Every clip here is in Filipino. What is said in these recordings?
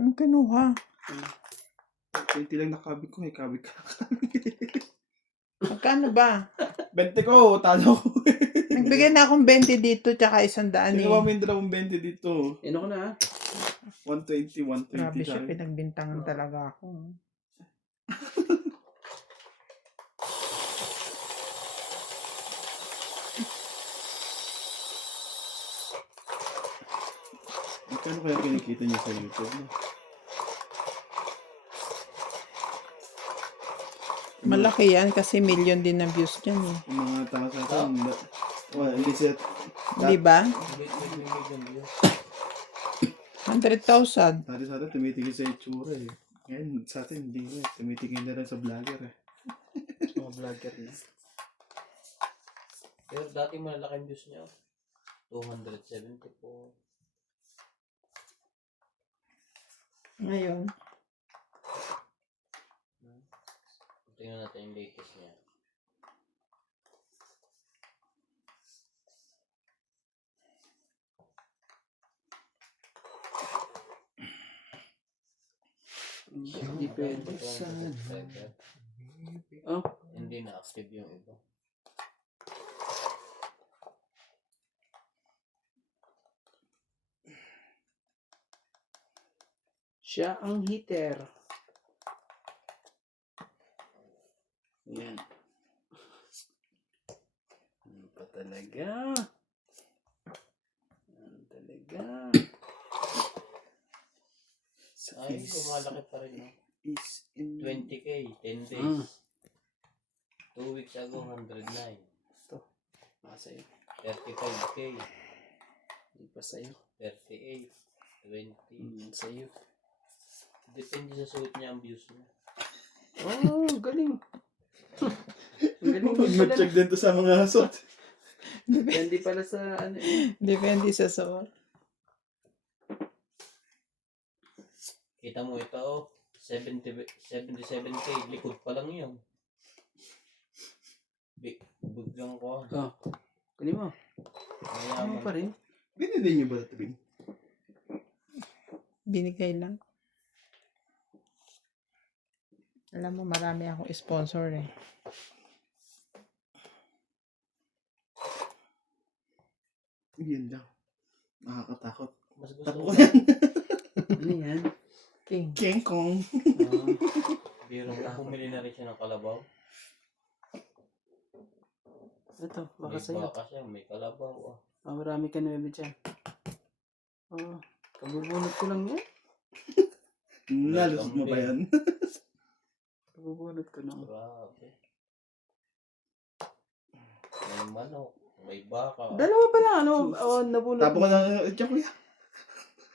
Anong kinuha? 20 lang nakabig ko. May kabig ka. Magkano ba? 20 ko. Talo ko. Nagbigay na akong 20 dito tsaka 100 Sino ba may dalawang 20 dito? Ano ko na 120, 120. Grabe siya, tayo. pinagbintangan talaga ako. Magkano kaya kinikita niyo sa YouTube? No? Malaki yan kasi million din na views dyan eh. Yung mga tao sa atin. Hindi siya. Di ba? Million. 100,000. Dati sa atin tumitingin sa itsura eh. Ngayon sa atin hindi eh. Tumitingin na rin sa vlogger eh. Mga vlogger na. Pero dati malalaking views niya. 274. Ngayon, Tingnan natin yung latest niya. Hindi pwede sa... Oh, hindi na active yung iba. Siya ang hitter. Yan. Ano pa talaga? Ano talaga? Ay, lumalaki pa rin. No? Is in... 20k, 10 days. 2 weeks ago, 109. Sa'yo. 35k, Hindi pa sa'yo. 38, 20. Sa'yo. Depende sa suot niya ang views niya. Oh, galing. Ang galing din pala. Mag-check din to sa mga asot. Depende pala sa ano eh. depende sa suot. Kita mo ito, oh. 77k, likod pa lang yun. Biglang ko. Oh, kunin mo. Ano Mayaman. pa rin? Binili niyo ba ito, Bing? Binigay lang. Alam mo, marami akong sponsor eh. Yun lang. Nakakatakot. Mas gusto Tapo ko ko yan. Ano yan? King. King Kong. Oh, biro ko, pumili na rin siya ng kalabaw. ito, baka May sa'yo. baka siya, may kalabaw. Oh. Oh, marami ka na dyan. Oh, kabubunot ko lang yan. Nalusot mo ba yan? Kabubunot ko lang. Grabe. May manok, may baka. Dalawa pa lang, ano? Oh, nabunot Tapo ko na, tiyan ko yan.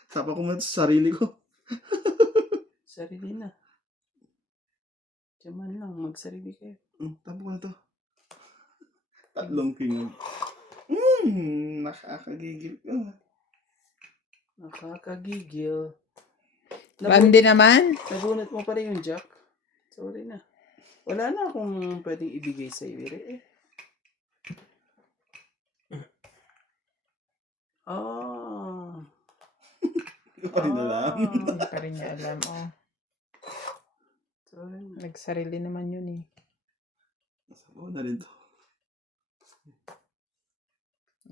Tapo ko muna sa sarili ko. Sarili na. Diyaman lang, magsarili kayo. Tapo ko na to. 3 king. Nakakagigil ko. Nakakagigil. Bandi naman? Nabunot mo pa rin yung jack. Sorry na. Wala na akong pwedeng ibigay sa iyo. Eh. Ah. Hindi ko pa rin alam. Hindi pa rin niya alam. Oh, Sorry na. nagsarili naman yun eh. Sabaw na rin to.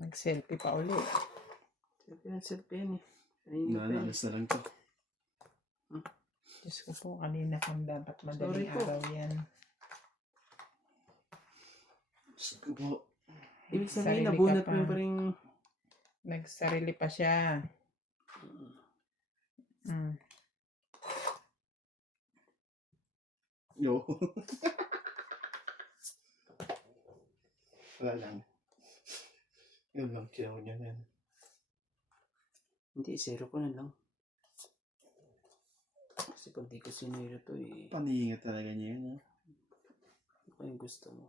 Nag-selfie pa ulit. Selfie yan eh. Kanina pa yan. Alis na lang to. Diyos ko po, kanina kang dapat madaling Sorry po. araw yan. Diyos ko po. Ibig Sarili sabihin, ka nabunot pa. mo pa rin. Nagsarili pa siya. Yo. Wala lang. Yun lang, kinaw niya na yan. Hindi, 0 ko na lang. Kasi pag di ko siniro to eh. Paningat talaga niya yan. Ano pa yung gusto mo?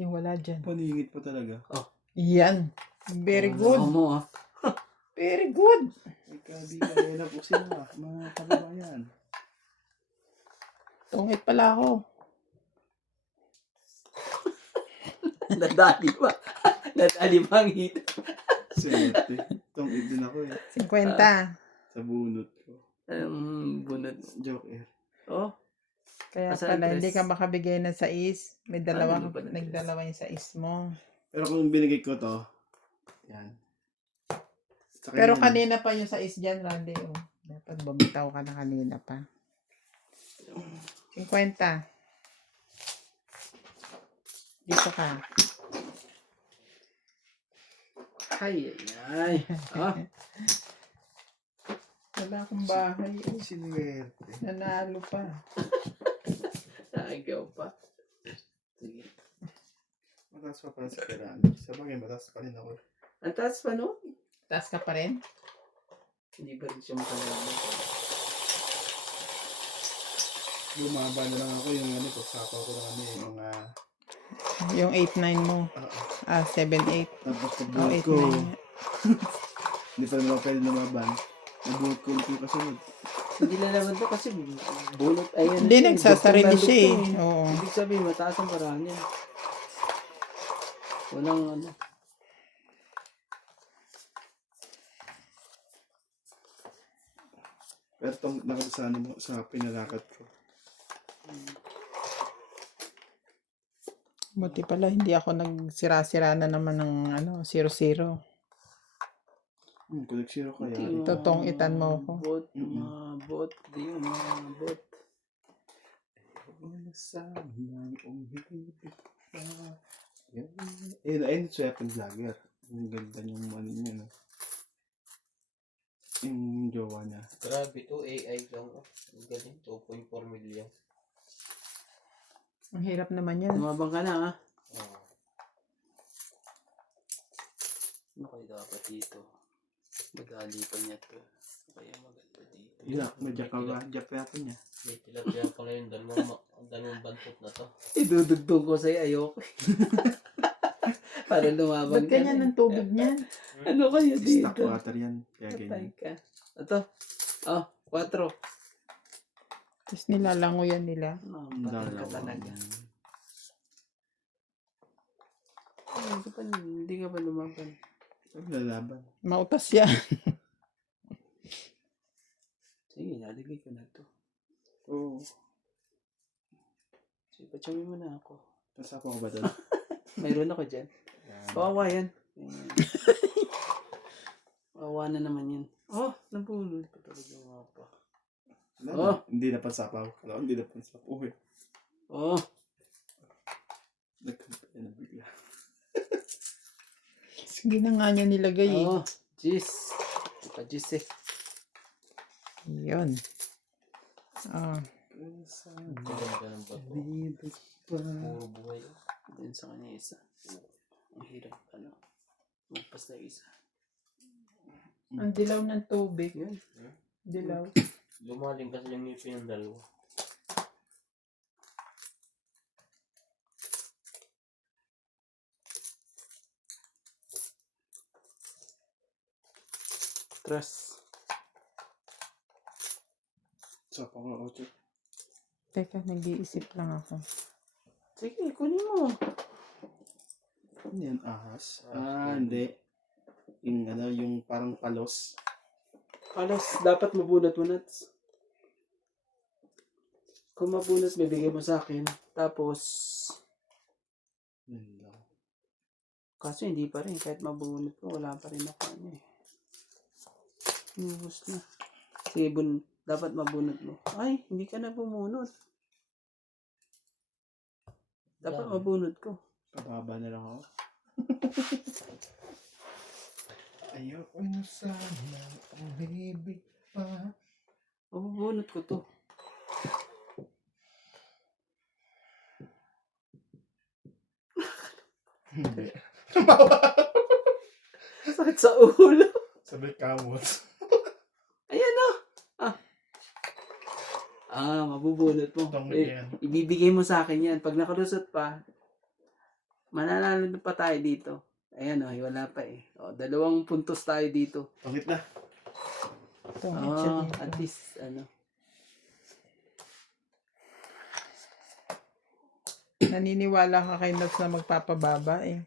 Yung wala dyan. Paningit pa talaga. Yan. Very good. Ano mo ah. Very good. Ikaw na po sila, mga kababayan. Tungit pala ako. Nadali pa. Nadali pa ang hit. Swerte. Tungit din ako eh. 50. Sa bunot ko. Bunot. Joker. Oh, Kaya Asan pala, ang hindi tres? ka makabigay ng 6. May dalawa, Ano ba ng tres? nagdalawa yung 6 mo. Pero kung binigay ko to, yan. Sa Pero kanya, kanina pa yung 6 dyan, Randy. Oh. Dapat bumitaw ka na kanina pa. 50. Dito ka. ay. Ah, Wala akong bahay. Oh. Sinuwerte. Nanalo pa. ikaw pa. Sige. Mataas pa pala sa kiraan. Sa bagay, mataas pa rin ako. Ang taas pa no? Taas ka pa rin? Hindi ba rin siya makalaman? Bumaba na lang ako yung ano, pagsapaw ko ng ano yung mga... Yung 8-9 mo. 7-8. Tapos Oh, pagbuhat ko, 8-9. hindi pa naman pwede lumaban. Nabuhat ko ulit yung kasunod. Hindi lalaban to kasi bunot. Ayan. Hindi, nagsasarili siya eh. Oo. Ibig sabihin, mataas ang paraan niya. Walang ano. Pero itong nakita mo, sa pinalakat ko. Buti pala, hindi ako nagsira-sira na naman ng 0-0. Kung nag-zero kaya. Totoong itan mo ako. Bot, mga bot. Di yung mga bot. Sanang umibig pa. Ayun, swerte vlogger. Ang ganda yung ano niya, no? Yung jowa niya. Grabe to, AI lang. Ang galing, 2.4 million. Ang hirap naman yan. Lumabang ka na ha. Oh. Ano kayo dapat dito? Madali pa niya to. Kaya maganda dito. Madyak ka ba? Jack yata niya. May tilapia pala yung dalawang bantot na to. Idudugtong ko sa'yo. Ayoko. Para lumabang Ba't ganyan ang tubig niyan? Ano kayo dito? Stock water yan. Kaya Patay ganyan. ka. Ito. Oh, 4. Tapos nilalanguyan nila. Patay ka talaga. Hindi ka pa lumaban. Lalaban. Mautas yan. Sige, naligay ko na to. Oo. Sige, patsawin mo na ako. Nasapa ko ba doon? Mayroon ako dyan. Kawawa yan. Kawawa na naman yan. Oh, nabulod pa talaga nga pa. Oh. Hindi na pansapaw. Alam, hindi na pansapaw eh. Oh, Nagkampi na bigla. Hindi na nga niya nilagay eh. oh, jeez. Pa-jeez eh. Yun. Ah. Ang ganda ng bato. Pa. Puro buhay. Doon sa kanya isa. Ang hirap, magpas na isa. Ang dilaw ng tubig. Yun. Dilaw. Lumalim kasi yung ngipin ng dalawa. Trust. Sapa ko na 8. Teka, nag-iisip lang ako. Sige, kunin mo. Ano yan? Ahas? Hindi. Yung ano, yung parang palos. Alas, dapat mabunot mo nuts. Kung mabunot, bibigay mo sa akin. Tapos, Yun lang. kaso hindi pa rin. Kahit mabunot mo, wala pa rin ako ano eh. Inubos na. Sige, dapat mabunot mo. Ay, hindi ka na bumunot. Dapat mabunot ko. Pababa na lang ako. Ayoko na sana umibig pa. Mabubunot ko to. Hindi. Sakit sa ulo. Sabi kamot. Ayan o. Mabubunot mo. Tungkol yan. Ibibigay mo sa akin yan. Pag nakalusot pa, mananalo na pa tayo dito. Ayan o, wala pa eh. O, 2 puntos tayo dito. Tungkit na. Tungit siya dito. At least, ano. Naniniwala ka kay Nox na magpapababa eh.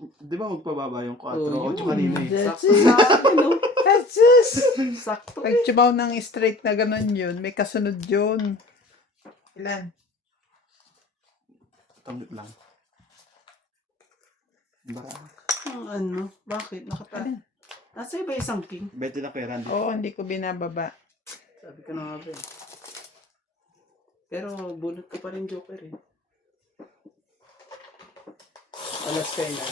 Di ba magpababa yung 4? Oh, O, yun. kanina eh. That's Sakto sa akin, no? Jesus! Sakto. Pag chubaw ng straight na ganun yun, may kasunod yun. Ilan? Tamit lang. Ba? Ano? Bakit? Alin? Nasa iba isang king. Bete na kay Randy. Oo, hindi ko binababa. Sabi ko na nga ba eh. Pero bunot ko pa rin joker eh. Alas kayo na.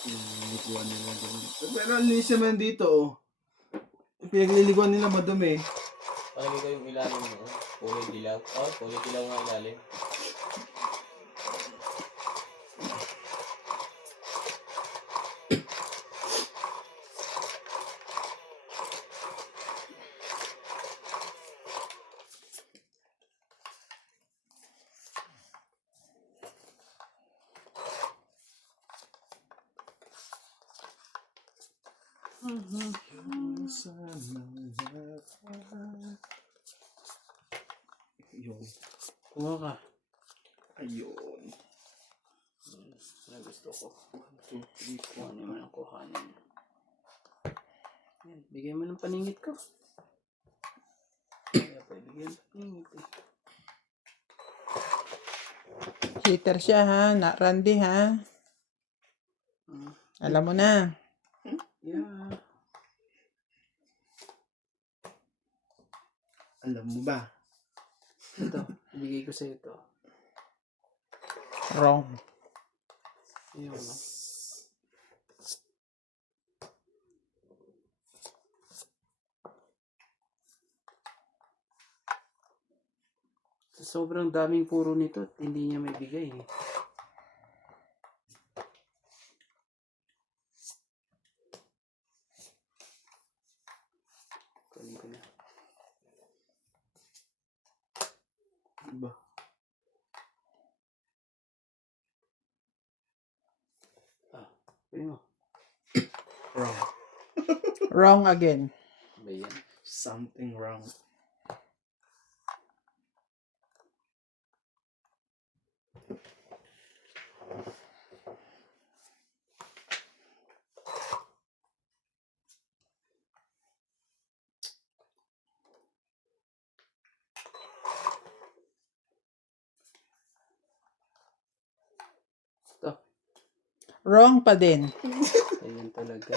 Pinagliliguan nila doon. Pero ang linis naman dito, oh. Pinagliliguan nila madumi. Palagay ko yung ilalim mo. Kulay dilaw. Oh, kulay dilaw nga ilalim. Ayun. Kuha ka. Ayun. Ano gusto ko? 1, 2, 3, Kung ano man ang kuhanin. Yan, bigay mo ng paningit ko. Kaya pa bigyan ng paningit eh. Cheater siya ha, na Randy ha. Hmm. Alam mo na. Yeah. Alam mo ba? Ito, ibigay ko sa ito. Wrong. Ayun, no? Sobrang daming puro nito at hindi niya may bigay eh. Kunin ko na. Iba. Kunin mo. Wrong. Wrong again. Ba yan? Something wrong. Ito. Wrong pa din. Ayan talaga.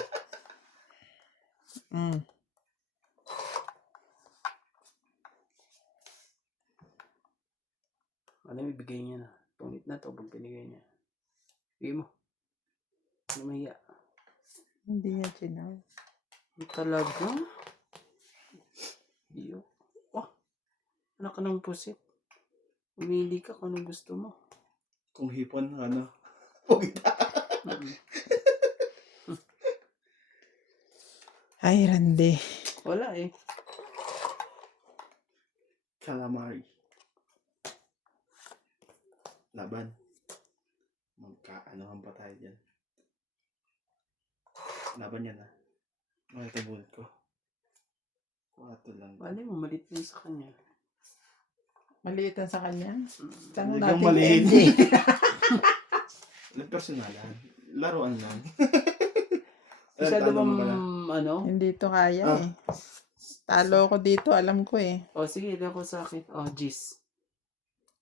Mm. Ano yung ibigay niya na? Pungit na to pag binigay niya. Bigay mo. Ano mahiya? Hindi niya chinaw. Ano talaga? Iyo. Oh, anak ka ng pusit. Umili ka kung anong gusto mo. Kung hipon, ano? Mm-mm. Ay, Randy. Wala eh. Calamari. Laban. Magkaanohan pa tayo dyan. Laban yan, ha? Makita bulit ko. 4 lang. Bali mo, malit din sa kanya. Maliit na sa kanya. Mm. Tanong Hindi kang natin maliit. MJ. Personalan. Laruan lang. Masyado Talo bang, mo pala. ano? Hindi to kaya Ah. eh. Talo ko dito, alam ko eh. Oh, sige, ilan ko sa akin. Oh, jeez.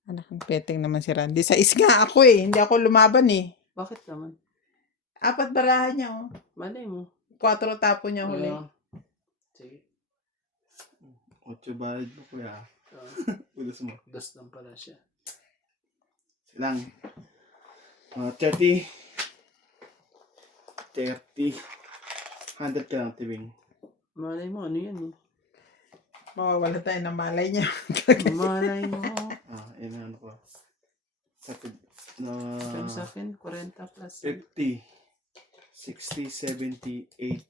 Anak ng peteng naman si Randy. Sa is nga ako eh. Hindi ako lumaban eh. Bakit naman? 4 barahan niya oh. Malay mo. 4 tapo niya huli. Sige. 8 bayad mo, kuya. Ulas mo. Dos lang pala siya. Silang. 30. 30. 100 ka lang, tibing. Malay mo, ano yan eh? Mawawala tayo ng malay niya. Malay mo. Yun ano po. Sakit. Sabi sa akin, 40 plus. 50. 60, 70, 8,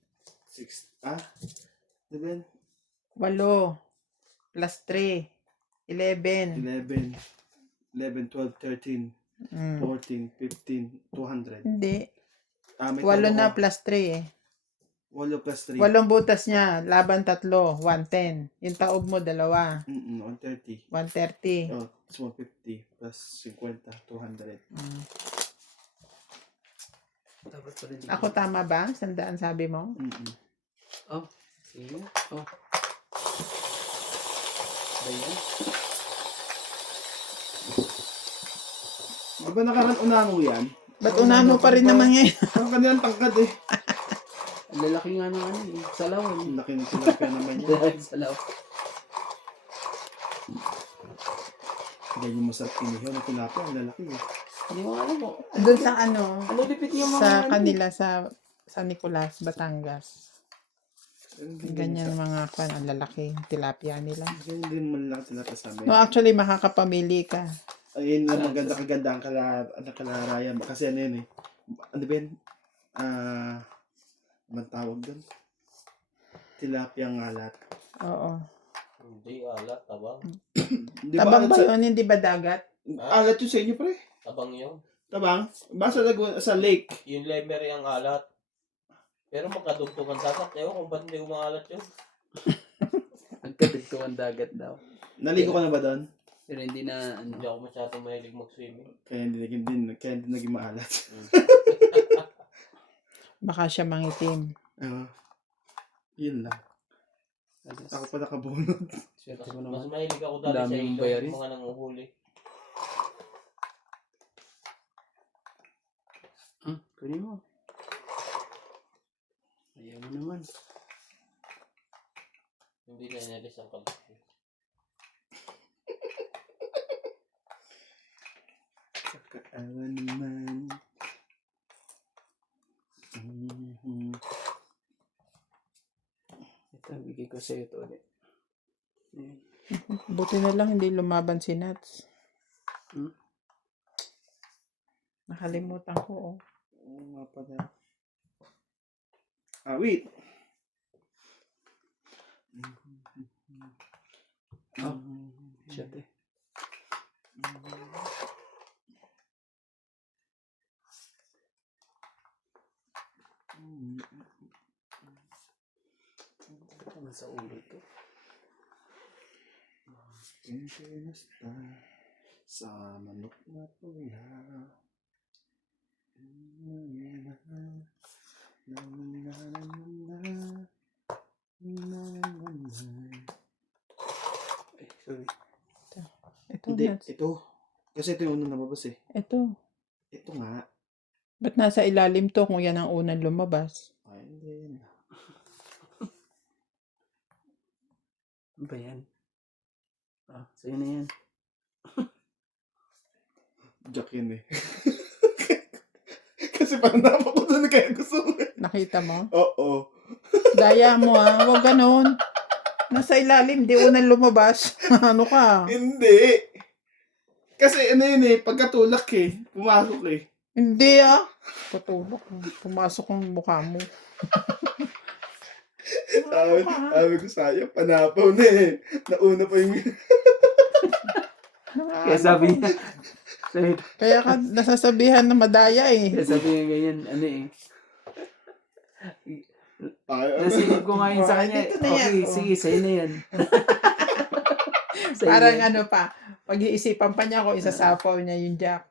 6. Diba? 8 plus 3. 11. 11. 11, 12, 13, Mm. 14, 15, 200. Hindi. May 8 na tama ko. plus 3 eh. 8 plus 3. 8 butas niya. Laban 3. 110. Yung taob mo, 2. 130. 130. Oh, it's 150 plus 50, 200. Mm. Dapat pala dito. Ako tama ba? 100 sabi mo? Oh, sige. Oh. Ayan. Di ba nakaraan unamo yan? Ba't unahan mo pa rin naman ngayon? Ang kanilang tangkad eh. Ang lalaki nga ng ano eh. Salaw. Ang laki ng tilapia naman yan. Salaw. Ganyan mo sa pinihaw na tilapia, ang lalaki eh. Hindi mo alam mo. Doon sa ano, Ano lipit yung mga sa ano? kanila, sa Nicolas, Batangas. Ganyan mga kwan, ang lalaki, tilapia nila. Ganyan din malaki tilapia sa amin. No, actually, makakapamili ka. Ayun lang maganda kaganda ang kalarayan. Kasi ano yun eh. Ano ba yun? Anong tawag doon? Tilapia ng alat. Oo. Hindi, alat, tabang. Di ba Tabang alat ba sa... yun? Hindi ba dagat? Alat yun sa inyo pre? Tabang yun. Tabang? Ba sa lake? Yung lemery ang alat. Pero magkadugtungan dagat. Ewan kung ba't hindi umaalat yun. Nagkadugtungan dagat daw. Naligo ka na ba doon? Pero hindi na ano. Hindi ako masyadong mahilig mag-swimming. Kaya hindi naging maalat. Baka siya mangitim. Yun lang. Ako pa nakabunod. Swerte Mas, mo mas naman. mahilig ako dati Dami sa mong ilog. bayarin. Mga nanguhuli. Kunin mo. Ayaw mo naman. Hindi na inalis ang pag-swimming. Kaawan naman. Ito, bigay ko sa'yo ito ulit. Ayan. Buti na lang hindi lumaban si Nats. Hmm? Nakalimutan ko, oh. Oo nga pala. Wait. Oh, shit eh. Tama sa ulo ito. Pinasta sa manok na pula. Ay, sorry. Ito, Hindi, Nats. ito. Kasi ito yung unang lumabas eh. Ito. Ito nga. Ba't nasa ilalim to kung yan ang unang lumabas? Ay, hindi. Ano ba yan? Sa'yo na yan. Jack yun eh. Kasi parang napakulo na kaya gusto mo eh. Nakita mo? Oo. Daya mo, ah. Huwag ganon. Nasa ilalim, di unang lumabas. Ano ka? Hindi. Kasi ano yun eh, pagkatulak eh. Pumasok eh. Hindi, ah. Patulok. Pumasok ang mukha mo. Sabi ko sa'yo, panapaw na eh. Nauna pa yung... Kaya sabi niya, Kaya ka nasasabihan na madaya eh. kaya sabi niya ganyan, ano eh. Nasilip ko nga yun sa kanya. Dito na yan. Okay, sige, sa'yo na yan. Sa'yo Parang yan. ano pa, pag-iisipan pa niya kung isasapaw niya yung jack.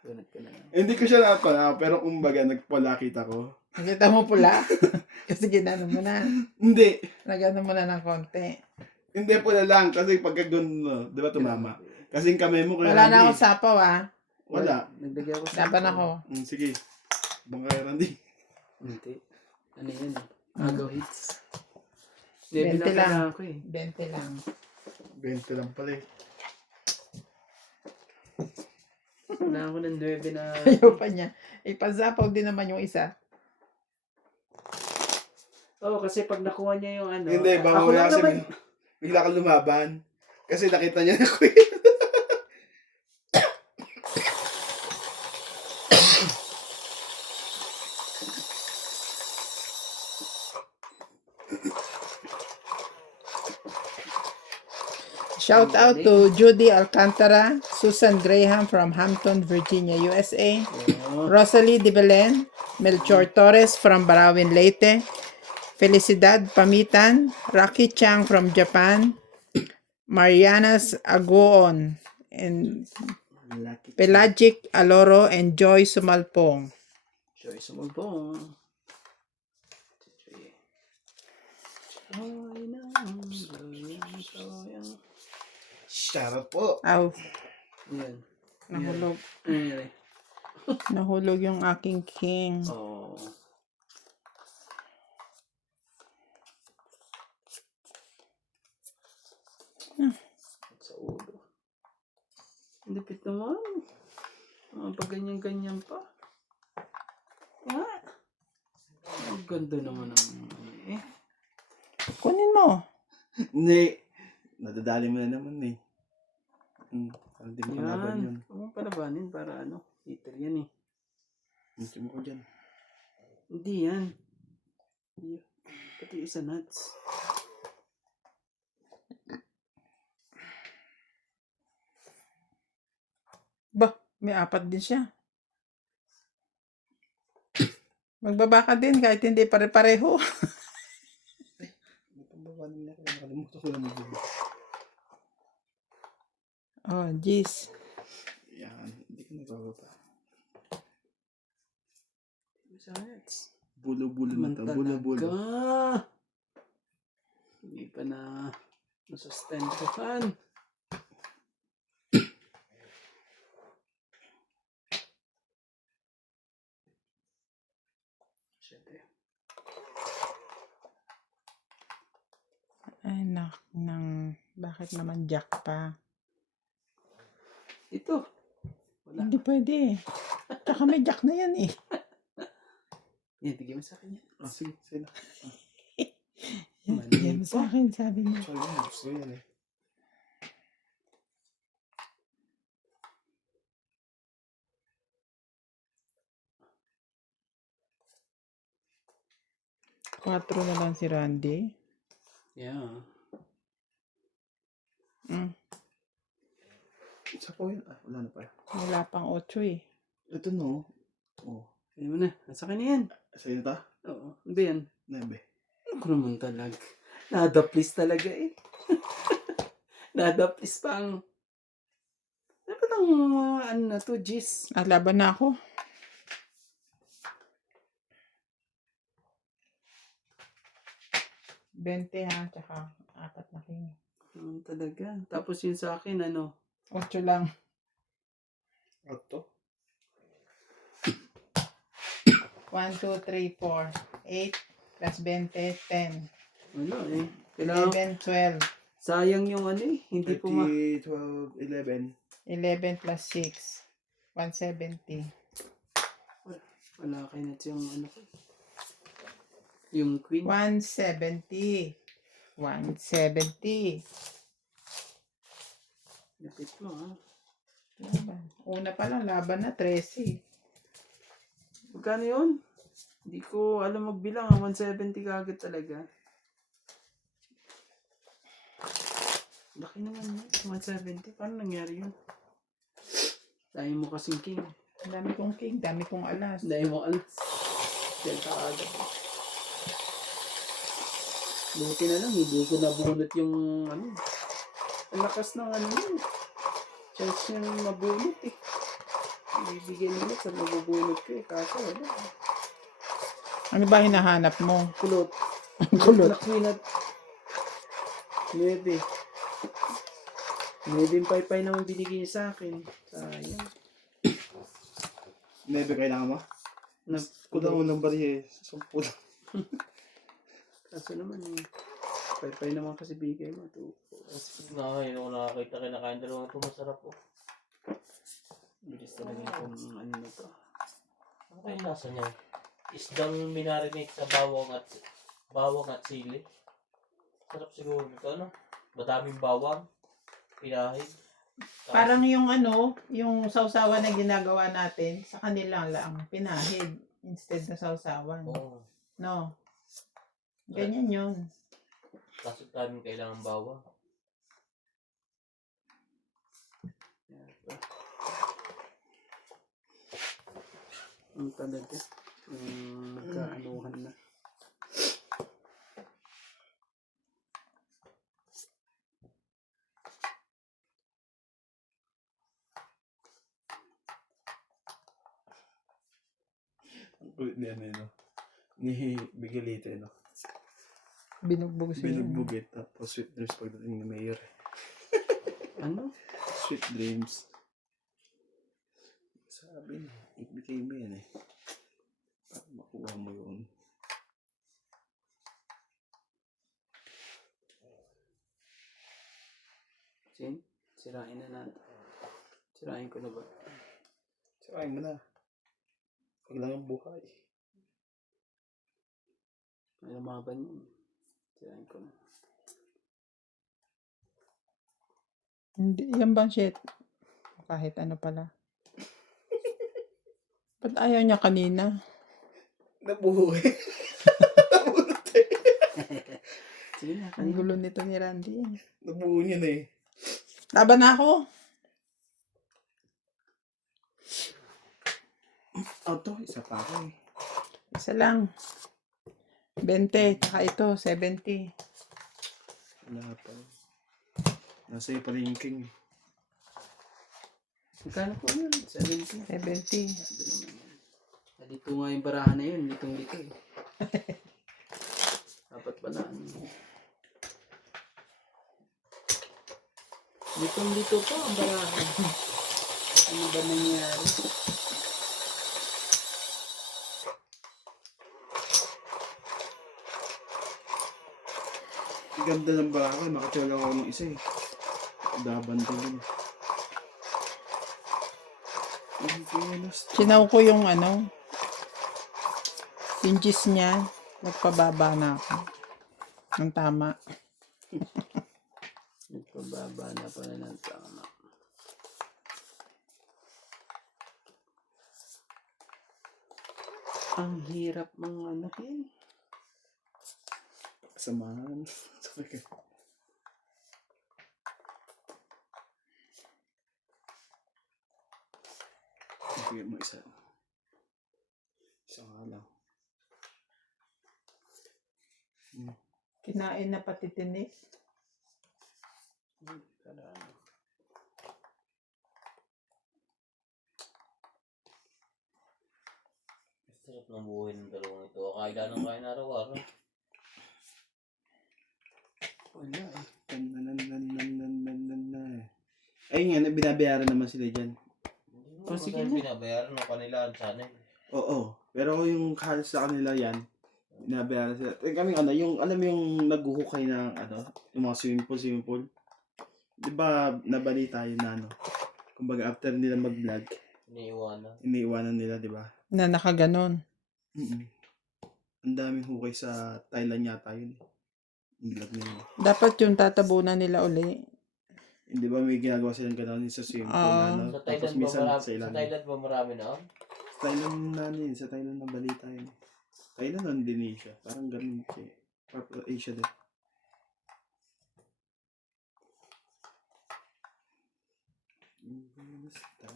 Tunod ka na lang. Hindi ko siya napanaw, pero kumbaga nagpala kita ko. Nakita mo pula? Kasi ginano mo na. Hindi. Nagano mo na ng konti. Hindi pala lang, kasi pagka no, di ba tumama? Kasi yung kamay mo kaya Wala na akong sapaw ah. Wala. Nagdagay ako sa... Laban ako. Sige. Bangkay Randy. Hindi. Ano yan? Agaw hits. 20 Hindi, lang. ako eh. 20 lang. 20 lang pala eh. Kailangan ko ng 9 na... Ayaw pa niya. Ipasapaw din naman yung isa. Oo, kasi pag nakuha niya yung ano... Hindi, baka ako wala lang kasi naman. bigla ka lumaban. Kasi nakita niya na ko eh. Shout out to Judy Alcantara, Susan Graham from Hampton, Virginia, USA, Rosalie de Belen, Melchor Torres from Barawin, Leyte, Felicidad Pamitan, Rocky Chang from Japan, Marianas Agoon, and Lucky Pelagic Aloro and Joy Sumalpong. Joy Sumalpong. Shut up po. Aw, Yan. nahulog. Ayan. Nahulog yung aking king. Oh. Sa ulo. Lipit naman. Pag ganyan-ganyan pa. Ah. Ang ganda naman ng eh. Kunin mo. Hindi. Nadadali mo na naman eh. Parang di mo kalaban yun. Huwag mong palabanin para ano. Hitter yan eh. Hindi mo ko dyan. Hindi yan. Pati isa nuts. Bah, may 4 din siya. Magbaba ka din kahit hindi pare-pareho. May pambaba nila. Nakalimutan ko lang mag-iba. Oh, jeez. Yan. Hindi ko nagbababa. Isa nuts. Bulo-bulo na to. Bulo-bulo. Hindi pa na nasustentuhan. Ay, bakit naman jack pa? Ito. Wala. Hindi pwede. Tsaka may jack na yan eh. Yan, bigyan mo sa akin yan. Sige. Sige na. Yan, Mali bigyan mo pa. sa akin, sabi niya. Sorry na. Gusto ko yan eh. Quatro na lang si Randy. Yeah. Isa po yun. Wala na pa. Wala pang 8 eh. Ito no. Oh. Kaya mo na. Nasa akin na yan. Sa'yo na ta? Oo. Ano ba yan? Nebe. Ano ko naman talaga? Nada-please talaga eh. Nada-please pang... Ano ba itong ano na to, Gis? Laban na ako. Bente ha, tsaka 4 na king. Talaga. Tapos yun sa akin, ano? 8 lang. Ito? 1, 2, 3, 4. 8 plus 20, 10. Wala eh. Kailangan, 11, 12. sayang yung ano eh. Hindi po 30, 12, 11. 11 plus 6. 170. Wala kayo na yung ano ko. Yung queen. 170. 170. Lapit mo ha. Laban. Una pa lang, laban na 13. Magkano yun? Hindi ko alam magbilang. 170 kagad talaga. Laki naman yun. 170. Paano nangyari yun? Dahil mo kasing king. Dami kong king, dami kong alas. Dahil mo alas. Delta agad. Buti na lang. Hindi ko nabunot yung ano. Ang lakas ng ano yun. Chance niyang mabunot eh. Ibibigay nila sa mabubunot ko eh. Kaso wala. Ano ba hinahanap mo? Kulot. Kulot. Na queen at 9. 9 paypay naman binigay niya sa akin. Sayang. Nebe kailangan mo? Na Kulang mo kulot. ng bariya eh. 10 lang. Kaso naman eh. Paypay naman kasi bigay mo. Ngayon ako nakakita kinakain dalawang ito. Masarap po. Bilis talaga itong ano na to. Ano kayo nasa niya? Isdang minarinate sa bawang at sili. Sarap siguro nito, ano? Madaming bawang. Pinahid. Parang yung ano, yung sausawan na ginagawa natin, sa kanila lang, pinahid instead na sausawan. Oo. No? Ganyan yun. Kaso daming kailangan bawang. Ang talaga. Nagkaanuhan na. Ang kulit ni ano yun, no? Ni Miguelito, no? Binugbog siya. Binugbugit. Tapos sweet dreams pagdating ni Mayor. Ano? Sweet dreams. Sabi niya, ibigay mo yan eh. Para makuha mo yun. Sin? Sirain na natin. Sirain ko na ba? Sirain mo na. Pag lang ang buhay. May lumaban yun. Sirain ko na. Hindi, yan bang shit? Kahit ano pala. Ba't ayaw niya kanina? Nabuhay. Sige na, Ang kanina. gulo nito ni Randy. Nabuo niya na eh. Laban na ako. To, isa pa ako eh. Isa lang. 20, tsaka ito, 70. Wala pa. Nasa iyo pa rin yung king. Magkano po yun? 70. 70. Sabi naman yan. Dito nga yung barahan na yun. Ditong dito eh. Dapat ba na ano? Ditong dito pa ang barahan. Ano ba nangyari? Ang ganda ng bakal. Makatira lang ako ng isa eh. Daban to yun. Ang pianos. Sinaw ko yung ano, inches niya. Nagpababa na ako. Ang tama. Nagpababa na pala ng tama. Ang hirap mga ano yun. Samahan. Sabi ka. Bigyan mo isa. Isa nga lang. Kinain na pati tinik. Sarap ng buhay ng dalawang ito. Kaya ng kain araw-araw. Wala eh. Ayun nga, binabayaran naman sila dyan. Oh, sige Sige na. binabayaran ng kanila ang channel. Oo. Pero yung halos sa kanila yan, binabayaran sila. Eh, kami ano, yung, alam mo yung naghuhukay ng ano, yung mga swimming pool. Di ba nabalita yun na ano, kumbaga after nila mag-vlog, Iniiwanan. iniiwanan nila, di ba? Na nakaganon. Ang daming hukay sa Thailand yata yun. Ang vlog nila. Dapat yung tatabunan nila uli. Hindi ba may ginagawa silang gano'n sa swimming pool na ano? Sa Tapos Thailand ba minsan marami? sa Sa ilalim. Thailand ba marami na? Sa Thailand na ano yun, sa Thailand na balita yun. Thailand o Indonesia? Parang ganun siya. Parang Asia din. Basta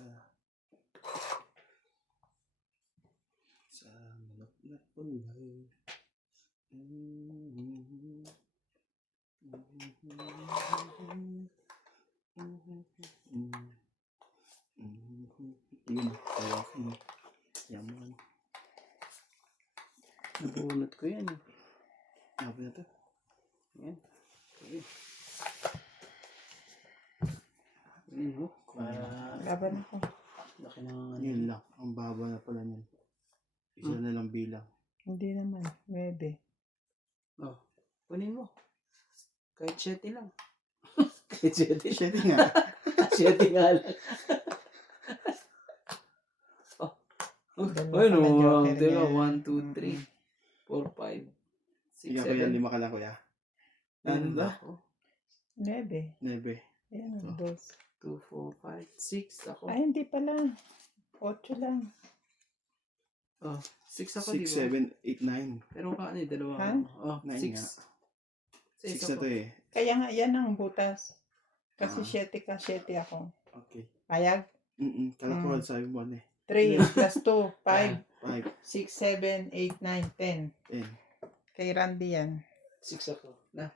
sa manok na pulay. Yun, tawa ko. Yaman. Nabunot ko yan eh. Sabi na to. Yan. Okay. Yun mo. Laban ako. Laki ng ano. Yun lang. Ang baba na pala niyan. Isa na lang bilang. Hindi naman. 9. Oh. Kunin mo. Kahit 7 lang. Kahit 7. Siyete nga. 7 nga lang. Dalawa Ayun pa na o. joker Teka, niya. 1, 2, 3, 4, 5, 6, Ikaw kuya, 7. 5 ka lang kuya. Ano ba? 9. 9. Ayan ang dos. 2, 4, 5, 6 ako. Ay, hindi pala. 8 lang. Oh, 6 ako, 6, di ba? 7, 8, 9. Pero kaano yung dalawa Ha? ko. Oh, 9 6. nga. Sa 6 isa na ko. to eh. Kaya nga, yan ang butas. Kasi Ah. 7 ka, 7 ako. Okay. Payag? Kalakuhan sabi mo ano eh. 3 plus 2, 5, 5, 6, 7, 8, 9, 10. 10. Kay Randy yan. 6 ako. Na.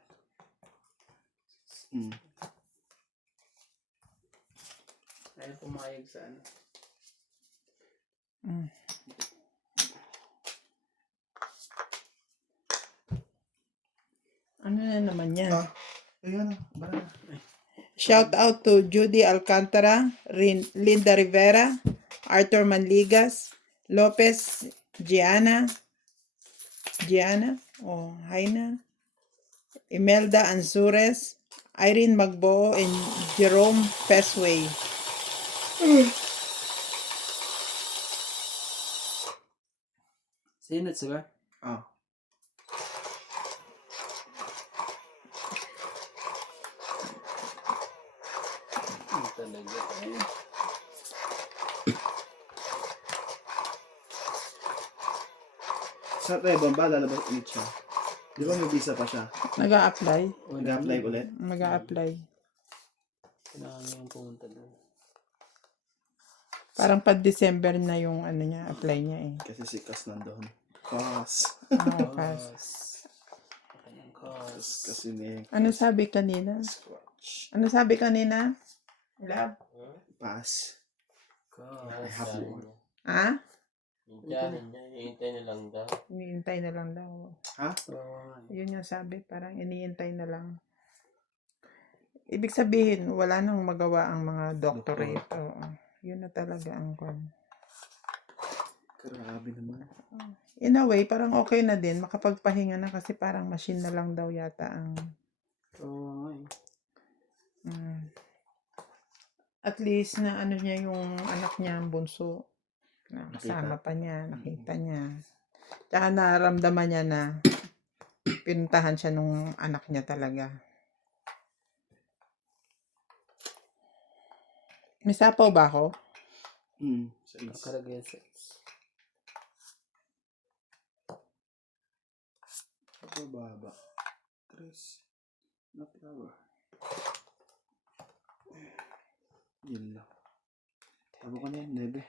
Ayaw pumayag sa ano. Mm. na naman yan. Ah. Ayun na, bara na. Shout out to Judy Alcantara, Linda Rivera, Arthur Manligas, Lopez Gianna, Haina, Imelda Ansures, Irene Magboo, and Jerome Pesway. Sinat ba? Ah. Ano talaga eh. Sa tayo ba, lalabas ulit siya. Di ba may visa pa siya? Nag-a-apply. Nag-apply ulit? Mag-a-apply. Kailangan niyang pumunta doon. Parang pa December na yung ano niya, apply niya eh. Kasi si Kas nandoon. Kas. Pass. Kanyang cause. Kasi may Ano sabi kanina? Squatch. Ano sabi kanina? Love? Pass. I Cause. have one. Ha? Diyan, hihintay na lang daw. Iniintay na lang daw. Yun yung sabi, parang iniintay na lang. Ibig sabihin, wala nang magawa ang mga doctorate. Oo. Yun na talaga ang kwan. Grabe naman. In a way, parang okay na din. Makapagpahinga na kasi parang machine na lang daw yata ang... Oo nga eh. At least na ano niya yung anak niya, ang bunso. Na kasama pa niya, nakita niya. Tsaka naramdaman niya na pinuntahan siya nung anak niya talaga. May sapaw ba ako? Sa is. Kakaragay sa Pababa. Tres. Na flower. Yun lang. Tabo ko na yan, nebe.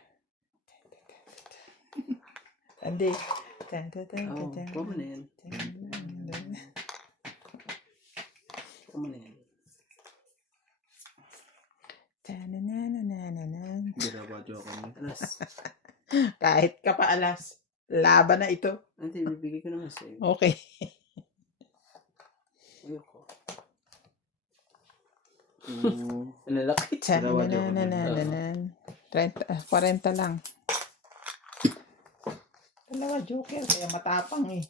Hindi. Oo, kuha mo na yan. Kuha mo na yan. Ginawa joke niya. Alas. Kahit ka pa alas, laban na ito. Hindi, bibigay ko naman sa'yo. Okay. Ayoko. Oo. Ang lalaki. Dalawa joke niya. 40 lang. Dalawa joker, kaya matapang eh.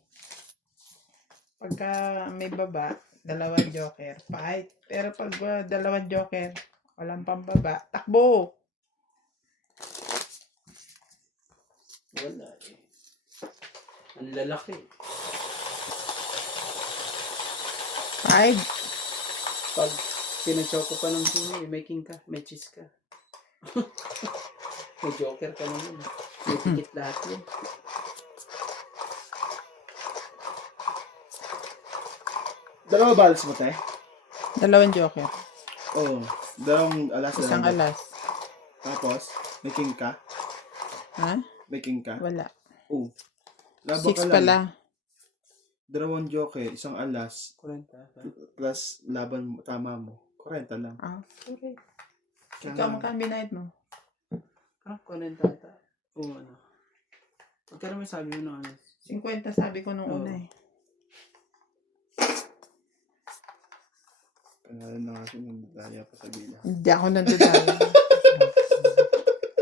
Pagka may baba, 2 joker, fight. Pero pag 2 joker, walang pambaba, takbo. Wala eh. Ang lalaki. 5. Pag pinachoco pa ng sino, may king ka, may cheese ka. May joker ka naman. May tikit lahat yun. Dalawa balas mo, te? 2 joker. Oo. Dalawang alas. Isang alas. Tapos, may king ka? Ha? May king ka? Wala. Oo. Laban 6 ka lang. pala. Dalawang joke, isang alas, 40. plus laban mo, tama mo. 40 lang. Ah, sorry. Kaya Ikaw nga, magkambinayad mo. Ah, 40 ata. Oo, ano. Pagka naman sabi mo na ano. 50 sabi ko nung una eh. Pangalan na nga siya ng daya pa sa bila. Hindi ako nandudala.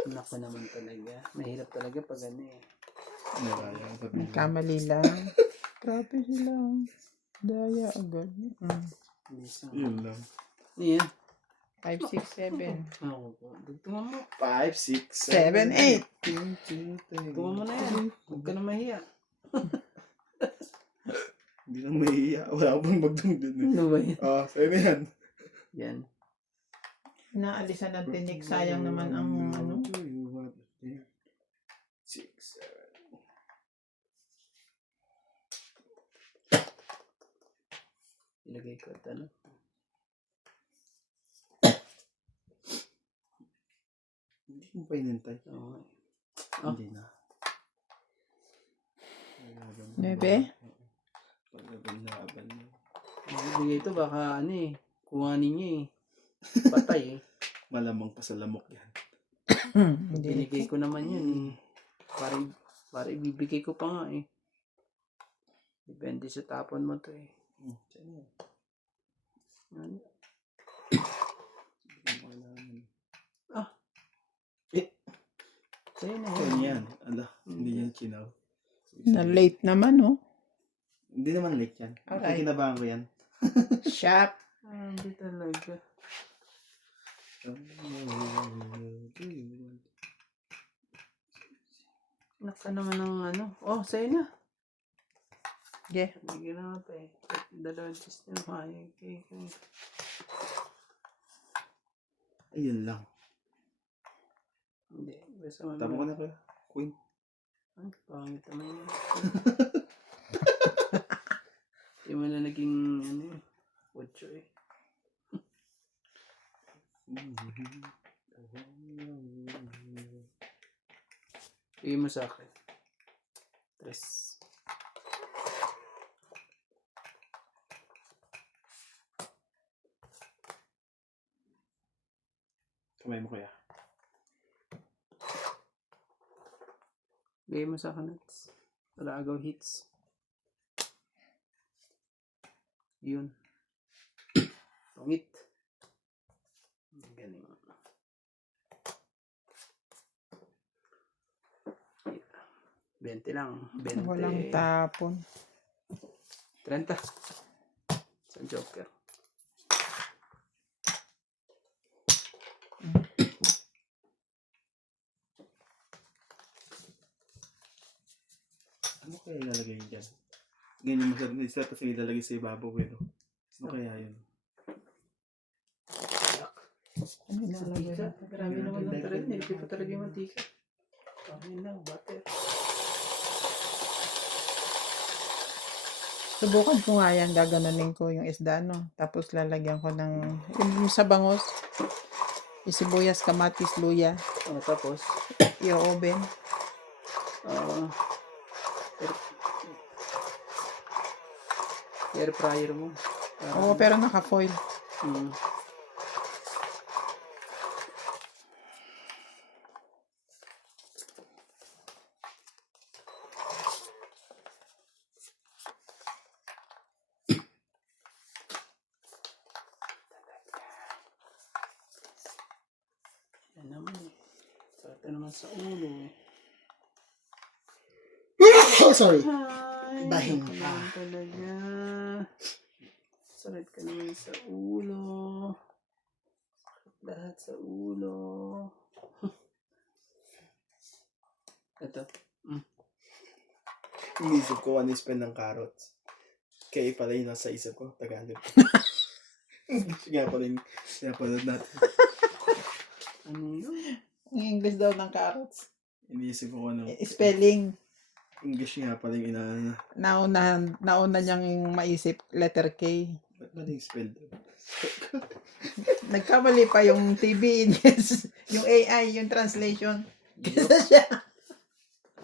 Anak ko naman talaga. Mahirap talaga pag ano eh. Nalaya sa bila. Kamali lang. Grabe sila. Daya agad. Bisa. Yun lang. Yan. 5, 6, 7. Ako po. Dugtungan mo. 5, 6, 7, 8. Dugtungan mo na yan. Huwag ka na mahiya. Hindi lang mahihiya. Wala ko bang magdungdun eh. Ano ba yan? Oh, sa'yo na yan. Yan. Naalisan ng tinik. Sayang naman ang ano. 6, 7. Ilagay ko ito, ano? Hindi mo pa inintay. Oo. Hindi na. 9. Paglaban mo. Ibigay ito baka ano eh. Kuhanin niya eh. Patay eh. Malamang pa sa lamok yan. Hindi. Binigay ko naman yun eh. Para ibibigay ko pa nga eh. Depende sa tapon mo to eh. Saan yan? Ano? Hindi mo kailangan. Ah. Eh, Sa'yo na saan yan. yan? Ala, hindi yan chinaw. Na late naman, oh. Hindi naman late yan. Alright. Kinabahan ko yan. Shop. Hindi talaga. Naka naman ng ano. Oh, sa'yo na. Yeah. Bigyan na nga pa eh. Dalawang system. Okay. Ayun lang. Hindi. Basta mamaya. Tama ko na kaya. Queen. Ay, pangit naman yun. Hindi mo na naging ano eh. Ocho eh. Bigyan mo sa akin. 3. Kamay mo kaya. Bigyan mo sa akin nuts. Wala agaw hits. Yun. Pangit. Galing. 20 lang. 20. Walang tapon. 30. Sa Joker. Ano kaya ilalagay yun dyan? Ganyan mo sa isa tapos ilalagay sa ibabaw pero. Ano kaya yun? Ano ilalagay Mantika. natin? Marami naman ng thread. Nilipid pa talaga yung mantika. Pangin lang. Butter. Subukan ko nga yan. Gaganunin ko yung isda, no? Tapos lalagyan ko ng, yung sa bangos, yung sibuyas, kamatis, luya, Tapos. yung oven. Air fryer mo. Oo, pero naka-foil. Hmm. Yan naman eh. Sakit naman sa ulo. Sorry. Ay, Bahing naku pa. naman talaga. Sakit ka naman sa ulo. Sakit lahat sa ulo. Ito. Inisip ko ano yung spell ng carrots. Kaya pala yun nasa isip ko. Tagalog. Kaya pala yung pinapanood natin. Ano yun? Ang English daw ng carrots. Inisip ko ano. Spelling. English nga pala yung inaano. Nauna niyang maisip, letter K. Ba't ba yung spell doon? Nagkamali pa yung TV, yung AI, yung translation. Kesa siya.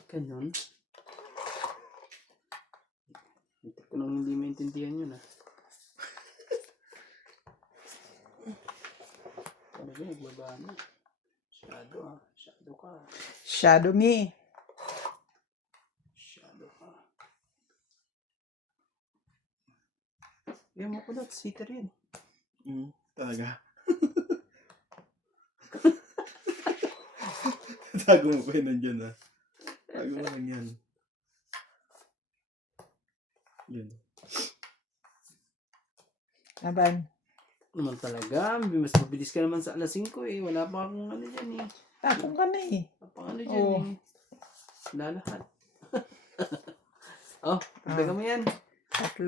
Ganun. Hindi ko nang hindi maintindihan yun ah. Talaga, nagbaba na. Shadow ah. Shadow ka. Shadow me. Shadow ka. Yan mo pala, sitter yan. Talaga. Tago mo pa yun nandyan ah. Tago mo lang yan. Yun. Laban. Naman talaga, mas mabilis ka naman sa alas 5 eh. Wala pa akong ano dyan eh. Tapong ka na eh. Wala pa ano dyan Oo. eh. Wala lahat. Oh, dagdagan mo yan. 3.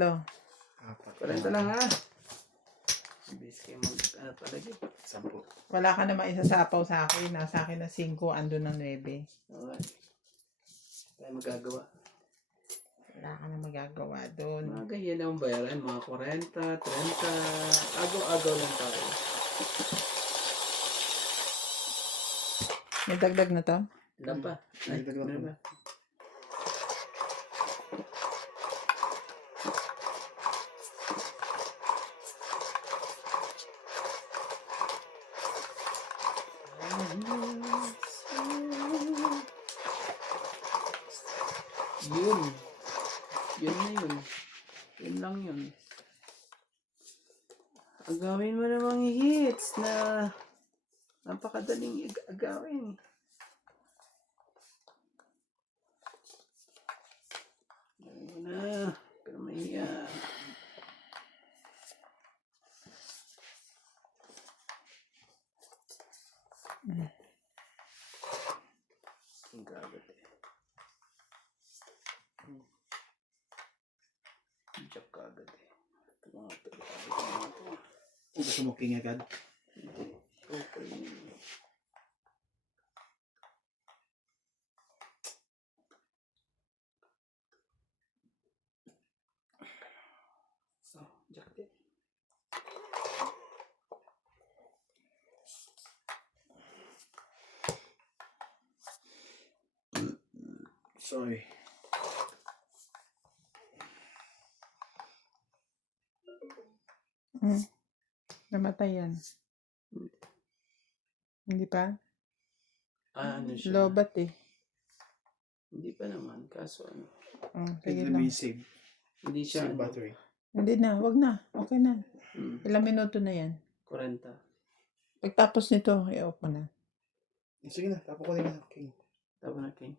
40 lang ha. Mabilis kayo mag ano talaga eh. 10. Wala ka na maisasapaw sa akin. Nasa akin na 5, andun ng 9. Okay. Tayo magagawa. Wala ka na magagawa doon. Mga ganyan lang ang bayaran. Mga 40, 30. Agaw-agaw lang tayo. May dagdag na to? Ilan pa? Ay, Dagdag lang meron pa. ba? Yun. Yun na yun. Yun lang yun. Agawin mo namang hits na napakadaling agawin. Gawin mo na. Pero mahiya. Ang gagat eh. Jack kagad eh. Ito mga ito. Gusto mo king agad? Okay. So, Jack din. Sorry. Namatay yan. Hindi pa? Ano siya? Lobat eh. Hindi pa naman. Kaso ano. Sige Let lang. me save. Hindi siya Save ano. battery. Hindi na, wag na. Okay na. Ilang minuto na yan. 40. Pagtapos nito, i-off mo na. Sige na, tapo ko din na king. Tama na, King.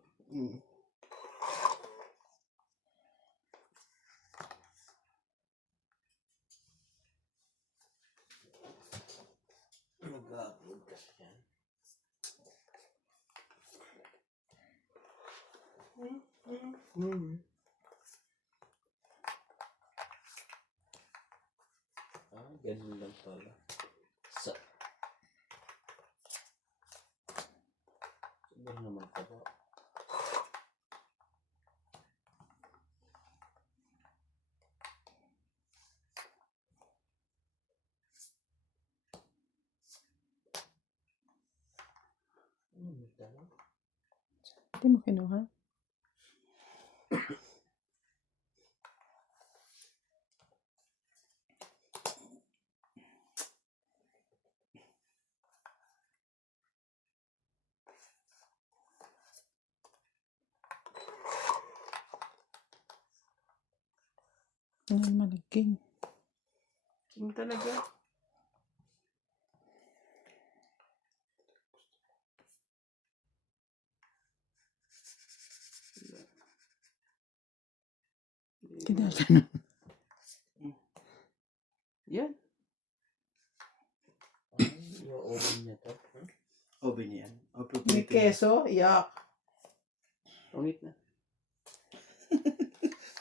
Mag-upload kasi yan. Ganun lang pala. Sobrang naman taba. May dalaw? Hindi mo kinuha? Ano naman nagking? King talaga. Kinala na. Yan. Yung oven niya to. Oven yan. May keso? Yak. Pangit na.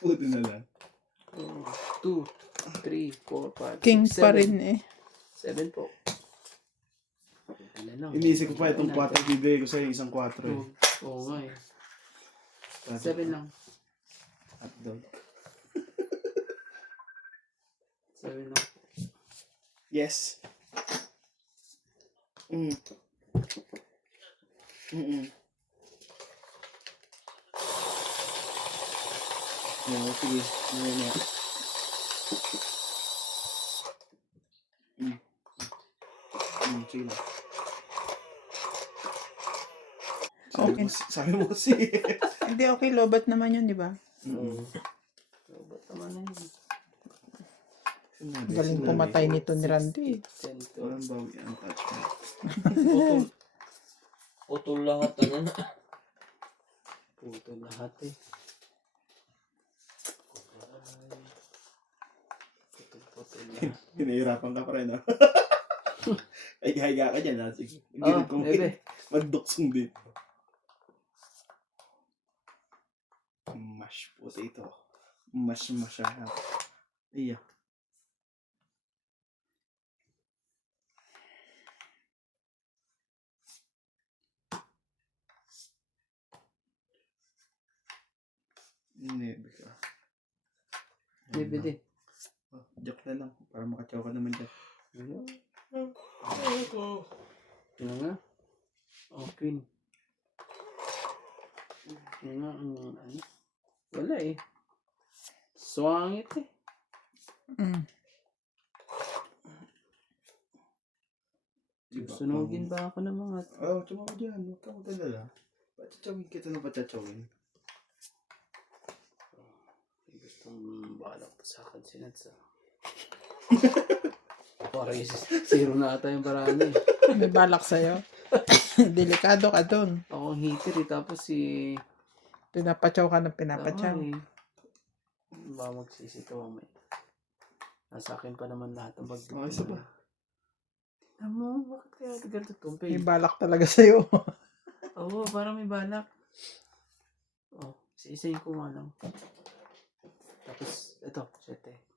Puto na lang. 2, 3, 4, 5, King 6, 7. pa rin eh. 7 po. Ano lang. Inisip ko pa itong 4 bibigay ko sa'yo isang 4 eh. Oo nga eh. 7 lang. Hotdog. 7 lang. Yes. Mm. Sige. Mamaya. Sige lang. Okay. Sabi mo kasi. Hindi, okay. Lobat naman yun, di ba? So, ba't naman na yun? Galing pumatay nito ni Randy. 10 to. Walang bawi ang attachment. Putol lahat ang ano. Puto lahat eh. Putol lahat. Hinahirapan ka pa rin, ha? Ay, higa ka dyan, ha? Sige. Oh, Gilid ko bebe. magduksong din. Mash potato. Mash masarap. Iya. Nebe ka. Bebe din. Oh, joke na lang. Para makatsaw ka naman dyan. Ano nga? Oh, Queen. Ano nga ang ano? Wala eh. Swangit eh. Diba? Sunugin ba ako ng mga... Oh, tumawag dyan. Huwag ka magdalala. Patsawin kita na patsawin. Gustong balak pa sa akin sinat sa... Parang zero na ata yung paraan eh. May balak sa'yo. Delikado ka dun. Ako ang hitter eh. Tapos si... Pinapatsaw ka ng Tama pinapatsaw. eh. Ba magsisito mamaya. Nasa akin pa naman lahat ng bag. Okay, isa pa. Tingnan mo, bakit kaya ganito tumpay? May balak talaga sa'yo. Oo, parang may balak. Oh, isa-isayin ko nga lang. Tapos, ito, 7.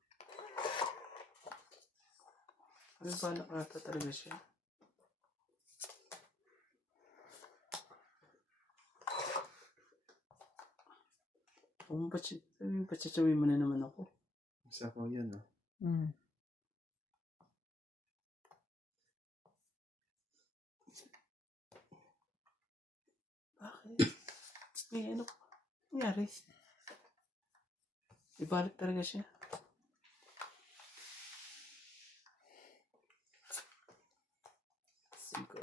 May balak ata talaga siya. Kung patsitsawin mo na naman ako. Isa pa yun, no? Mm. Bakit? May ano pa? Nangyari? May balak talaga siya. Sige.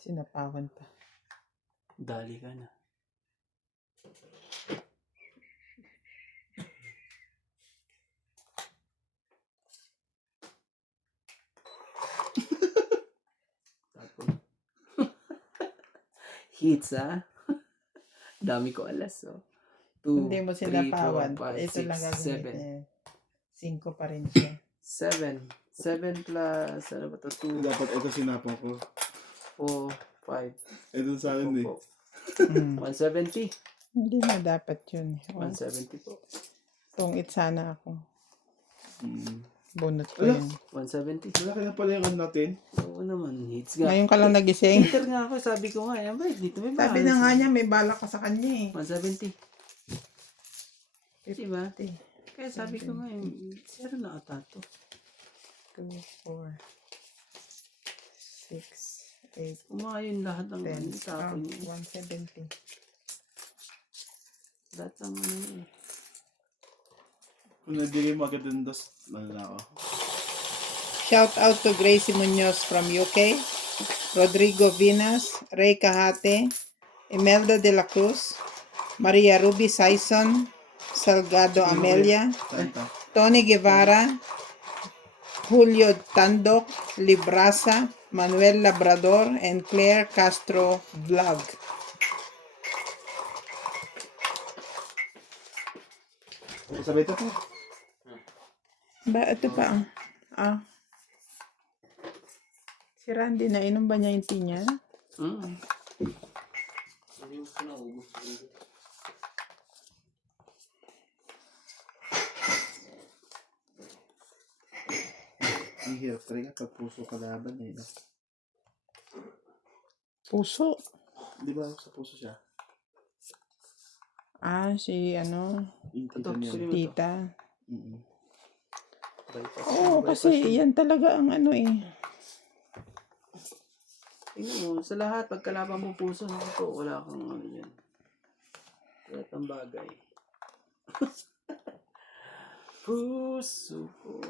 Sinapawan pa. Dali ka na. Tapos. Hits ah. Dami ko alas oh. 2, Hindi mo 3, sinapawan. 4, 5, Ito lang 6, 7. gagamitin. 5 pa rin siya. 7. 7 plus, ano ba to? 2, Dapat ito sinapang ko. 4, 5. Ito sa akin, eh. Mm. 170. Hindi na dapat yun. 170 po. Tungit sana ako. Mm. Bunot ko Ala. yan. 170. Malaki na pala yung ano natin. Oo naman, hits nga. Ngayon ka lang nagising. Enter nga ako, sabi ko nga, yan ba, dito may Sabi na nga niya, may balak ka sa kanya eh. 170. Diba? 50. Kaya sabi ko nga, zero na ata to. 2, 4, 6, 8, Umaka yun lahat ng 10. tapon niya. 170. Lahat ng ano yun. Kung nabigay mo agad ng dos, ano na ako. Shout out to Gracie Munoz from UK, Rodrigo Vinas, Ray Cahate, Imelda de la Cruz, Maria Ruby Saison, Salgado Amelia, 30. Tony Guevara, Julio Tandok, Librasa, Manuel Labrador, and Claire Castro Vlog. Sabay ito po. Ba, ito pa. Si Randy, nainom ba niya yung tea niya? Hindi mo ko naubos. Ang hirap talaga pag puso kalaban eh. No? Puso. Di ba sa puso siya? Si Yung tita Ito, niya. sino? tita. Mm-mm. Oo, kasi yan talaga ang eh. Tingnan mo, sa lahat, pagkalaban mo puso, naku po, wala kang ano yan. Lahat ng bagay. Puso ko.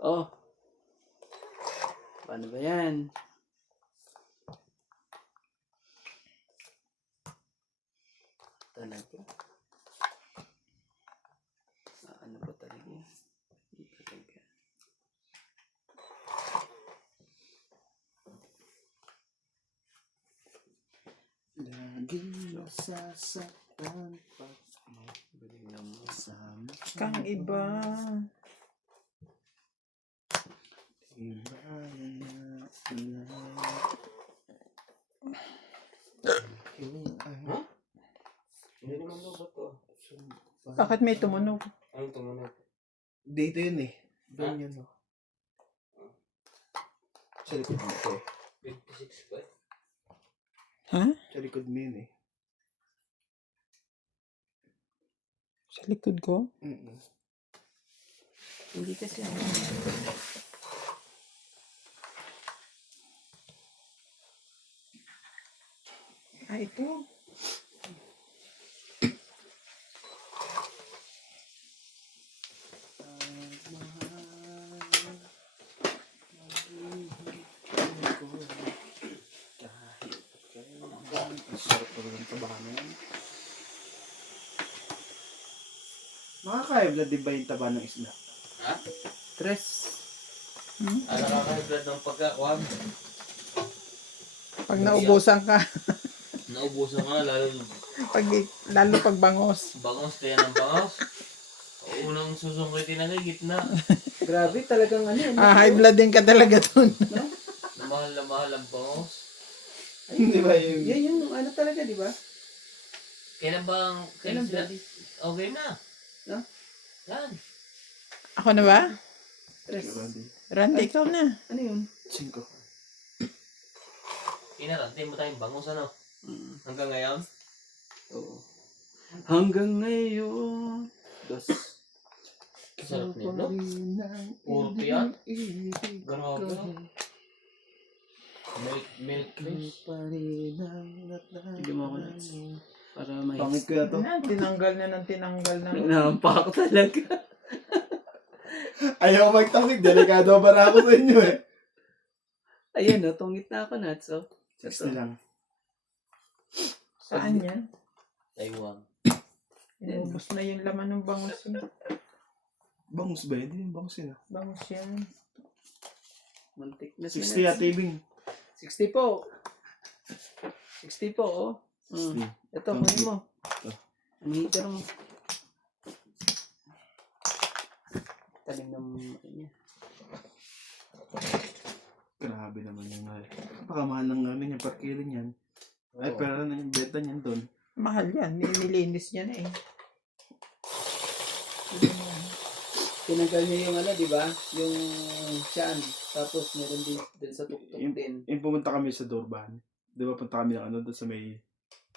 Oh. Paano ba yan? Talaga? Ano ba talaga? Hindi talaga. Laging nasasaktan pag Galing naman. masama Kang iba. Iba na Ha? Hindi naman daw ba to? Bakit may tumunog? Anong tumunog? Dito yun eh. Doon yun. No? Sa likod mo ito. 56 ba? Ha? Sa likod mo yun eh. Sa likod ko? Mm-mm. Hindi kasi ako. Ito. Sarap pa ng taba na yan. Makakaiblad din ba yung taba ng isda? Ha? Tres. Ano nakakahiblad ng pagkakuhan? Pag naubusan ka, Naubusan ka na, lalo pag bangos. bangos, kaya ng bangos. Unang susungkitin na gitna. Grabe, talagang ano yan. High blood din ka talaga dun. No? Na mahal ang bangos. Hindi ba yung... Yan yung ano talaga, di ba? Kailan bang... Kailan sila... bloody? Okay na. No? Yan. Ako na ba? Tres. Randy, ikaw na. Ano yun? 5. Inarantay mo tayong bangos, ano? Hanggang ngayon? Oo. Hanggang ngayon. Dos. Sarap nito, no? Puro yan? Grabe. Milk fish. Tignan mo ako na. Para may... Pangit ko na to. Tinanggal na ng tinanggal na. Nampak talaga. Ayaw magtamig. Delikado para ako sa inyo eh. Ayan o, tungit na ako, Nats. Oh. 60 lang. Saan yan? Taiwan. Inubos na yung laman ng bangos yun. Bangus ba? Hindi yung bangus yun ah. Bangos yan. Mantik na 60 at tibing. 60 po. 60 po, oh. 60. Ito, kunin mo. Ito. Ang heater mo. Talim ng niya. Grabe naman yung napakamahal ng ano yung per kilo niyan. Ay, pero ano yung benta niyan doon? Mahal yan. Nilinis niya na eh. Tinanggal niya yung ano, di ba? Yung tiyan. Tapos meron din sa tuktok Yung, din. yung pumunta kami sa Durban. Di ba punta kami ng ano doon sa may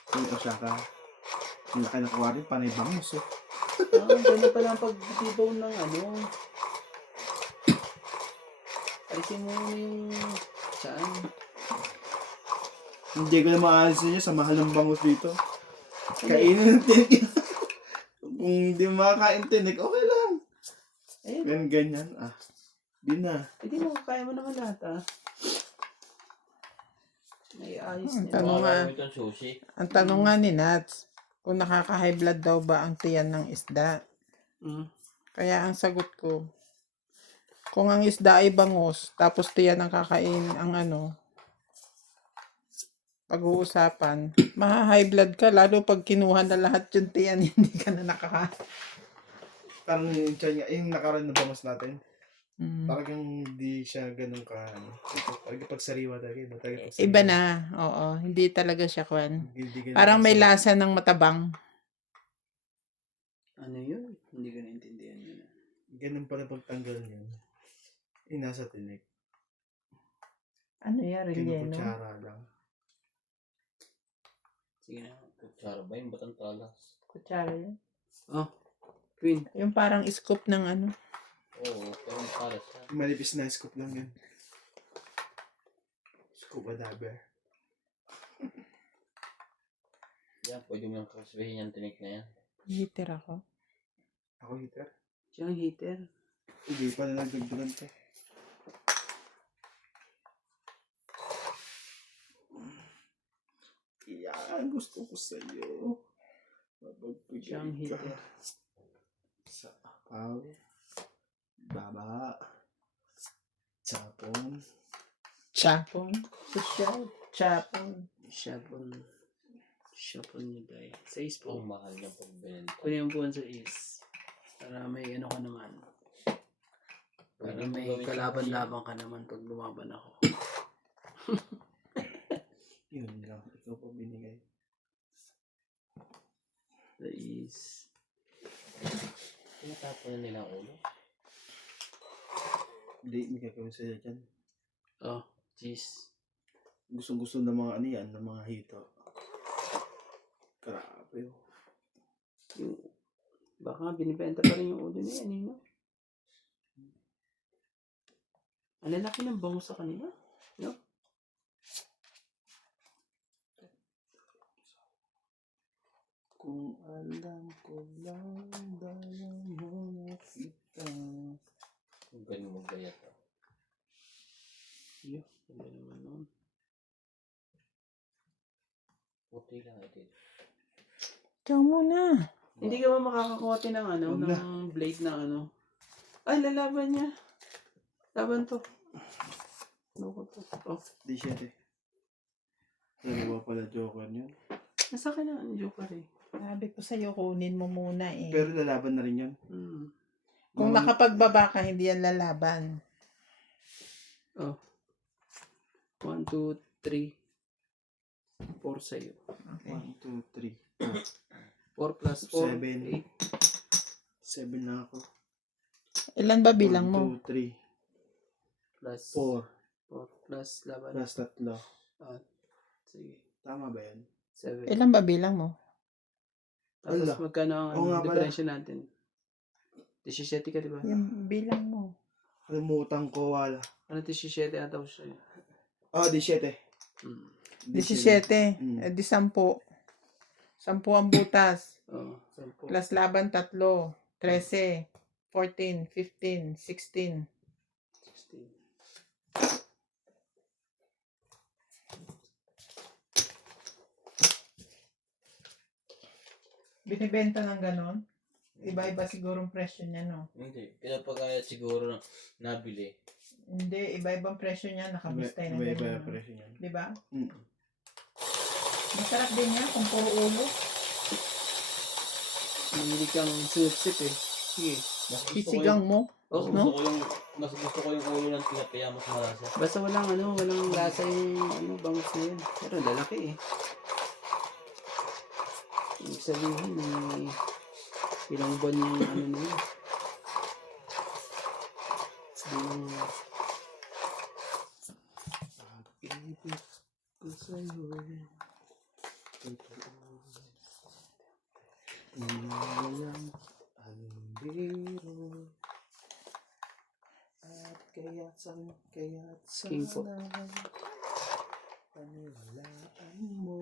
Osaka. Yung laki ng aquarium, panay bangus eh. Ganun pala ang pagtibaw ng ano. Alisin mo yung tiyan. Hindi ko na maaalis niya sa mahal ng bangus dito. Kainin ng tinik. Kung hindi makakain tinik, okay lang. Ayun. Ganyan. Ah, di na. Hindi mo, kaya mo naman lahat, ah. May ayos Ang niya. tanong nga, Marami itong sushi. ang tanong nga ni Nats, kung nakaka-high blood daw ba ang tiyan ng isda? Mm. Kaya ang sagot ko, kung ang isda ay bangus, tapos tiyan ang kakain ang ano, pag-uusapan, maha-high blood ka, lalo pag kinuha na lahat yung tiyan, hindi ka na nakaka... Parang yung tiyan niya, yung nakaraan na bangus natin. Mm. Parang hindi siya ganun ka, ano. Parang pagsariwa talaga. No? Talaga pagsariwa. Iba na, oo, hindi talaga siya kwan. Hindi ganun Parang may kasarap. lasa ng matabang. Ano yun? Hindi ko naintindihan yun. Ganun pala pagtanggal niya. Nasa tinik. Ano yan, relleno? Kinukutsara lang. Sige na. Kutsara ba yun? Ba't ang talas? Kutsara yan. Oh, Queen. Yung parang scoop ng ano. Oo, pero ang talas yan. Malipis na scoop lang yan. Scuba diver. Yan, pwede mo yung kakasbihin yung tinik na yan. Heater ako. Ako heater. Siyang heater. Hindi pa na nagdagdagan ka. Yan, gusto ko sa'yo. Siyang Mapagbigay ka. heater. Sa apaw. Baba. Sapon. Chapon. Social. Chapon. Shabon. Shabon niya guys. Sa is po. Ang mahal niya pagbenta. Kunin mo po sa is. Para may ano ka naman. Para Pwede mo may gawin kalaban-laban ka naman pag lumaban ako. Yun lang. Ikaw pa binigay. Sa is. Tinatapon na nila ang ulo. Hindi, may gagawin sa'yo dyan. Oh, cheese. Gustong-gusto ng mga ano yan, ng mga hito. Grabe. Yung, baka binibenta pa rin yung ulo niya. Ano yun? Ang lalaki ng bangus sa kanila. No? Kung alam ko lang dahil mo nakita. Kung ganun mo gaya to. Yo, ano naman nun. Puti lang ito. Ikaw muna. Hindi ka ba makakakuha din ng ano, Wag na. ng blade na ano? Ay, lalaban niya. Laban to. Ano ko to? Oh, Di 7. Dalawa pala Joker yun. nasa akin na ang joker eh. Sabi ko sa'yo, kunin mo muna eh. Pero lalaban na rin yun. Hmm. Kung Mga- nakapagbaba ka, hindi yan lalaban. Oh. 1, 2, 3. 4 sa'yo. Okay. 1, 2, 3. 4 plus 4, 7. 8. 7 na ako. Ilan ba bilang 1, mo? 2, 3. Plus 4. 4 plus laban. Plus 3. Ah, sige. Tama ba yan? 7. Ilan ba bilang mo? Tapos Ala. magkano ang Oo nga pala. diferensya natin? 17 ka, di ba? Yung bilang mo. Kalimutan ko, wala. Ano 17 ata ko sa'yo? Ah, 17. Hmm. 17. Mm. Eh di 10. 10 ang butas. Oo, 10. Plus laban 3. 13. 14. 15. 16. 16. Binibenta ng ganon? Iba-iba siguro ang presyo niya, no? Hindi. Pinapagayat siguro na nabili. Hindi, iba-ibang presyo niya. Nakabustay na Iba-iba ganyan. yung No? presyo niyan. Di ba? Mm. Masarap din yan kung puro ulo. Hindi kang sip eh. Sige. Mas gusto ko Sisigang yung, mo. mas no? gusto ko yung, mas gusto ko yung ulo ng tilapia mas malasa. Basta walang ano, walang lasa yung ano, bangus na yun. Pero lalaki eh. Ibig sabihin eh, ilang buwan yung ano na yun. Yung pag-ibig ko sa'yo. Totoo. Walang alibiro. At kaya't King po. sana paniwalaan mo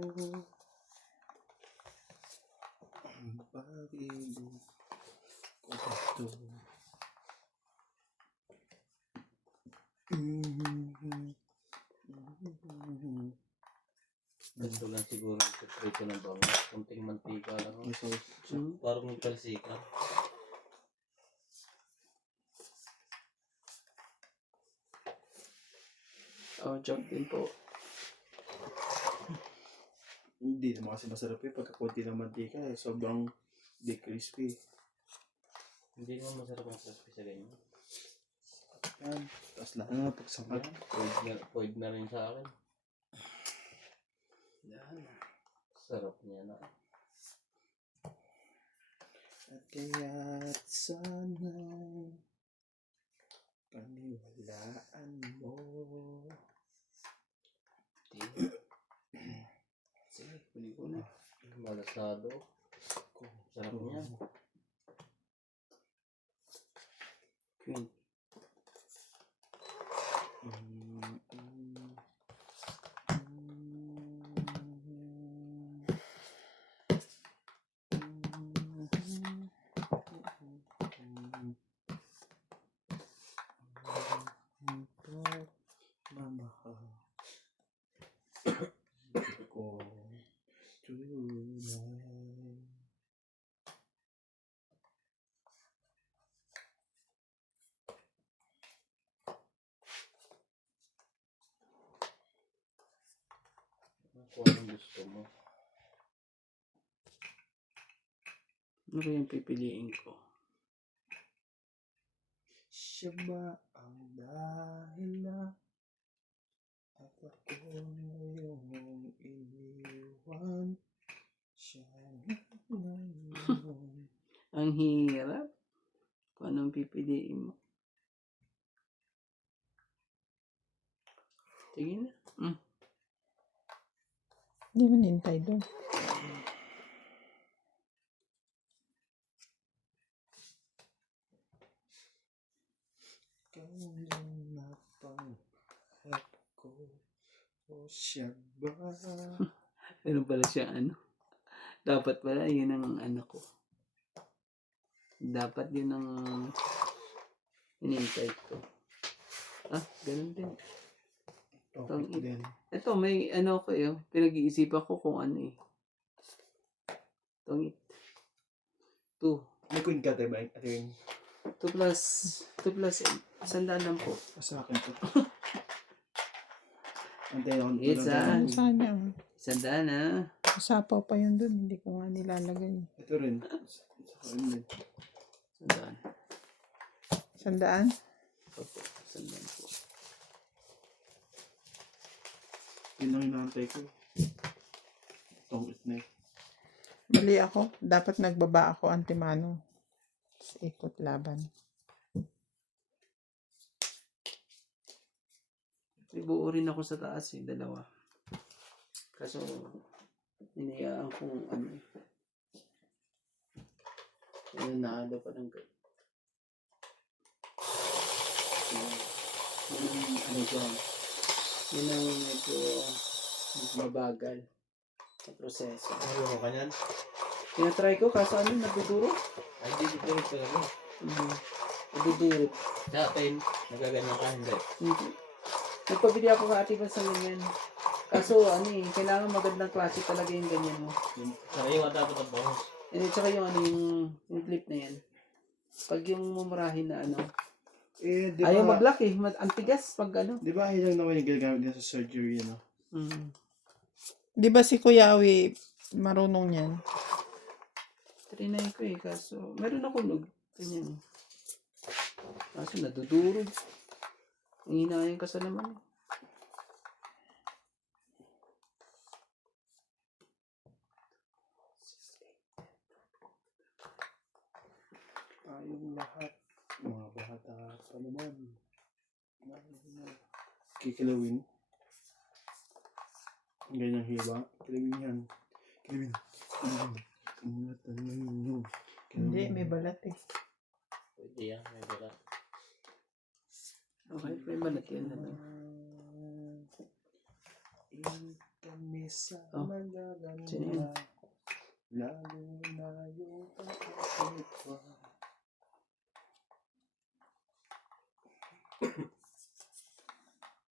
ang pag-ibig ko ito. Ganito lang siguro yung prito ng bangus. Kunting mantika lang. Parang may talsikan. Oh, chop din po. Hindi naman kasi masarap yun pagka konti ng mantika eh. Sobrang di crispy. Hindi naman masarap ang crispy sa ganyan. Yan. Tapos lalo na pagsapat. Pwede na rin sa akin. Yan. Sarap niya na. At kaya't sana paniwalaan mo. Sige, huli ko na. Malasado. Sarap niya. Queen. Mamahal ko tunay. Kung anong gusto mo. Ano ba yung pipiliin ko? Siya ba ang dahilan at ako ngayong iniwan? Siya ngayon. Ang hirap. Kung anong pipiliin mo. Sige na. Hindi mo nintay doon. Kanyang napangarap ko. O siya ba? Pero pala siya ano. Dapat pala yun ang ano ko. Dapat yun ang inintay ko. Ah, ganun din. Okay din. Ito, may ano ko pinag-iisipan ko kung ano eh. Tongit. 2. May queen ka, diba? Ate Wing. 2 plus 100 lang po. Sa akin to. Antay ako. It's Ano saan niya? 100 na. Usapaw pa yun dun. Hindi ko nga nilalagay. Ito rin. Sa akin din. 100. 100? Opo, 100 po. Yun ang inaantay ko. Itong itne. Mali ako. Dapat nagbaba ako antimano. Tapos ikot laban. May buo rin ako sa taas dalawa. Kaso, inayaan kong ano eh. Yan naalo pa ng ganyan. Yun ang ano dyan. Yun ang medyo mabagal sa proseso. Ano ka niyan? Tinatry ko kaso ano, nagduduro. Ay, hindi ko rin talaga. Nagduduro. Dati, nagaganyan ka, hindi. Hindi. Nagpabili ako ka ati pa sa ganyan. Kaso ano eh, kailangan magandang klase talaga yung ganyan mo. Saka yung dapat ang bangus. And tsaka yung ano yung clip na yan. Pag yung mumurahin na ano, Eh, di ayaw ba, mag-lock eh. Antigas pag ano. di ba yun lang naman yung ginagamit niya sa surgery, ano? Di ba si Kuya Awi marunong yan? Trinay ko eh, kaso meron ako ganyan. Kaso nadudurog. Ang hinayang ka sa laman. Tayong lahat. Mga bata pa naman. Kikilawin. Ganyang hiba. Kilawin yan. Kilawin. Ingatan ninyo. Hindi, may balat eh. Pwede yan, may balat. Okay, may balat yan. Ano? Kami sa Oh. magaganda. Sino yun? Lalo na yung pagkakit pa.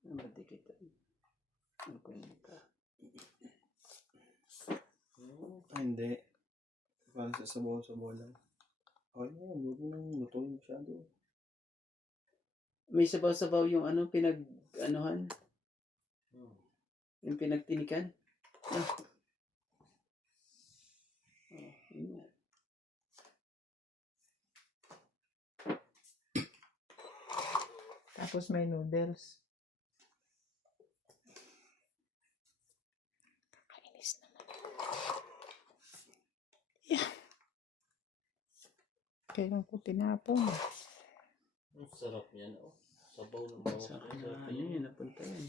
Ano ba dikit? Ano kwenta? Ah, hindi. Parang sa sabaw-sabaw lang. Okay na yan. Huwag mo nang lutuin masyado. May sabaw-sabaw yung ano, pinag-anuhan? Yung pinagtinikan? Ah. Oh, yun nga. Tapos may noodles. Kakainis naman. Yeah. Kailan ko tinapon. Ang sarap niyan, oh. Sabaw ng bangus. Sa akin na ano yun, napunta yan.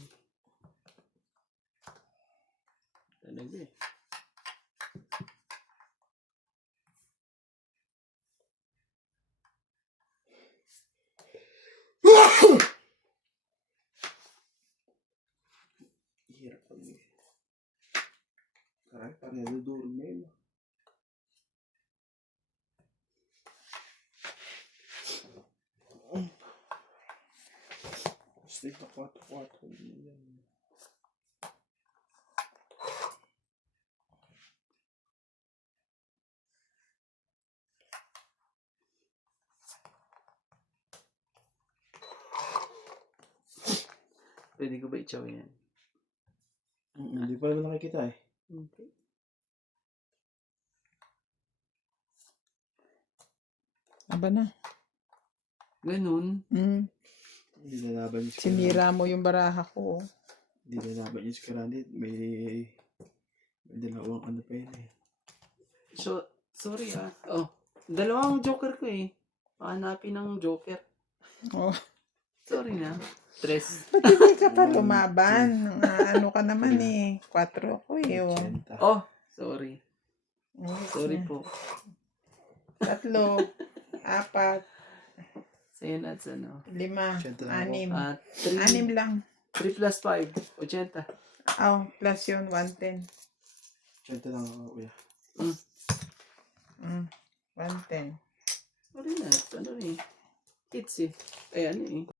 Talaga eh. Hirap pag Karay, parang nadudurog na yun. Stay pa 4-4. Yan. Pwede ko ba i-chow yan? Hindi pa naman nakikita eh. Okay. Aba na. Ganun. Hindi nalaban niya si Sinira mo yung baraha ko. Oh. Hindi nalaban niya si Karandit. May dalawang ano pa yun eh. So, sorry ah. Oh, dalawang joker ko eh. Pahanapin ng joker. Oh. Sorry na. Tres. Ba't hindi ka pa lumaban? Ano ka naman eh. 4 ako eh. Oh. 80. Oh, sorry. Oh, Sorry po. 3, 4, Sa'yo na sa ano. 5, 80 lang 6. At 6 lang. 3 plus 5. 80. Oh, plus yun, 110. 80 lang ako, kuya. 110. Sorry na. Ano eh. Hits eh. Ay ano eh.